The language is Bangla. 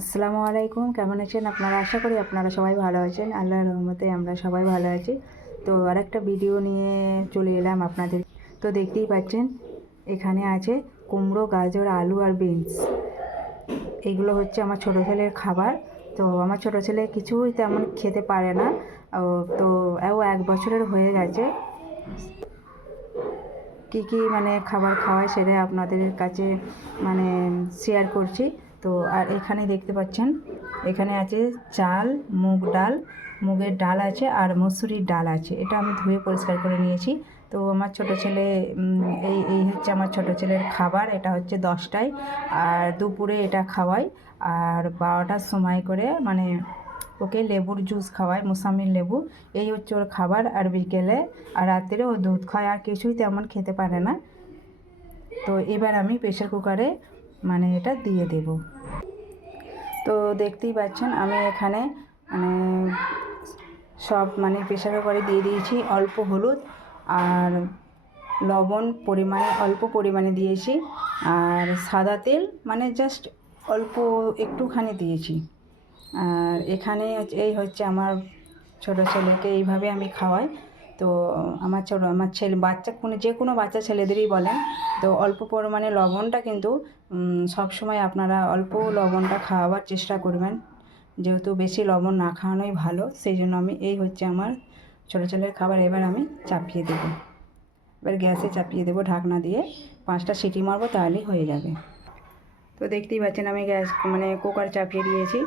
আসসালামু আলাইকুম, কেমন আছেন আপনারা? আশা করি আপনারা সবাই ভালো আছেন। আল্লাহর রহমতে আমরা সবাই ভালো আছি। তো আরেকটা ভিডিও নিয়ে চলে এলাম আপনাদের। তো দেখতেই পাচ্ছেন এখানে আছে কুমড়ো, গাজর, আলু আর বিনস। এইগুলো হচ্ছে আমার ছোটো ছেলের খাবার। তো আমার ছোটো ছেলে কিছুই তেমন খেতে পারে না। তো 1 বছরের হয়ে গেছে। কি মানে খাবার খাওয়ায় সেটা আপনাদের কাছে মানে শেয়ার করছি। তো আর এখানে দেখতে পাচ্ছেন এখানে আছে চাল, মুগ ডাল, মুগের ডাল আছে আর মসুরির ডাল আছে। এটা আমি ধুয়ে পরিষ্কার করে নিয়েছি। তো আমার ছোটো ছেলে এই এই হচ্ছে আমার ছোটো ছেলের খাবার। এটা হচ্ছে 10টায়, আর দুপুরে এটা খাওয়াই। আর 12টার সময় করে মানে ওকে লেবুর জুস খাওয়ায়, মোসাম্বির লেবু। এই হচ্ছে ওর খাবার। আর বিকেলে আর রাত্রে ও দুধ খায়, আর কিছুই তেমন খেতে পারে না। তো এবার আমি প্রেশার কুকারে মানে এটা দিয়ে দেব। তো দেখতেই পাচ্ছেন আমি এখানে মানে সব মানে প্রেশার কুকারে দিয়ে দিয়েছি। অল্প হলুদ আর লবণ পরিমাণে অল্প পরিমাণে দিয়েছি, আর সাদা তেল মানে জাস্ট অল্প একটুখানি দিয়েছি। আর এখানে এই হচ্ছে আমার ছোটো ছেলেকে এইভাবে আমি খাওয়াই। তো আমার ছেলে বাচ্চা যে কোনো বাচ্চা ছেলেদেরই বলেন, তো অল্প পরিমাণে লবণটা কিন্তু সবসময় আপনারা অল্প লবণটা খাওয়াবার চেষ্টা করবেন, যেহেতু বেশি লবণ না খাওয়ানোই ভালো। সেই জন্য এই হচ্ছে আমার ছোটো ছেলের খাবার। এবার আমি চাপিয়ে দেবো। এবার গ্যাসে চাপিয়ে দেবো ঢাকনা দিয়ে, 5টা সিটি মারবো, তাহলেই হয়ে যাবে। তো দেখতেই পাচ্ছেন আমি গ্যাস মানে কুকার চাপিয়ে দিয়েছি।